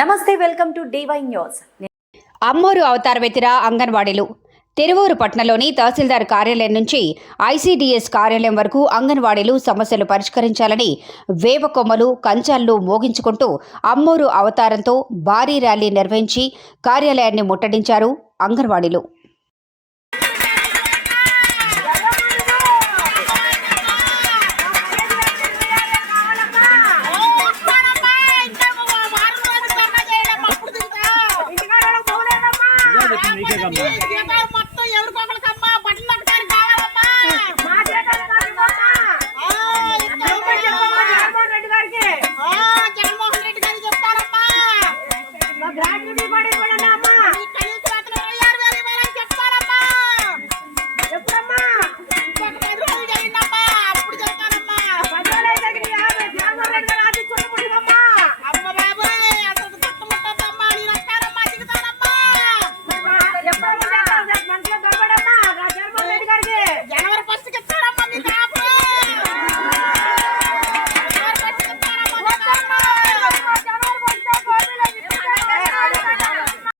నమస్తే welcome to DY news. అమ్మోరు అవతారవెతిర అంగన్వాడీలు. తిరువూరు పట్టణంలోని తహసీల్దార్ కార్యాలయం నుంచి ఐసీడీఎస్ కార్యాలయం వరకు అంగన్వాడీలు సమస్యలు పరిష్కరించాలని వేపకొమ్మలు కంచాల్లో మోగించుకుంటూ అమ్మోరు అవతారంతో భారీ ర్యాలీ నిర్వహించి కార్యాలయాన్ని ముట్టడించారు అంగన్వాడీలు. નીચે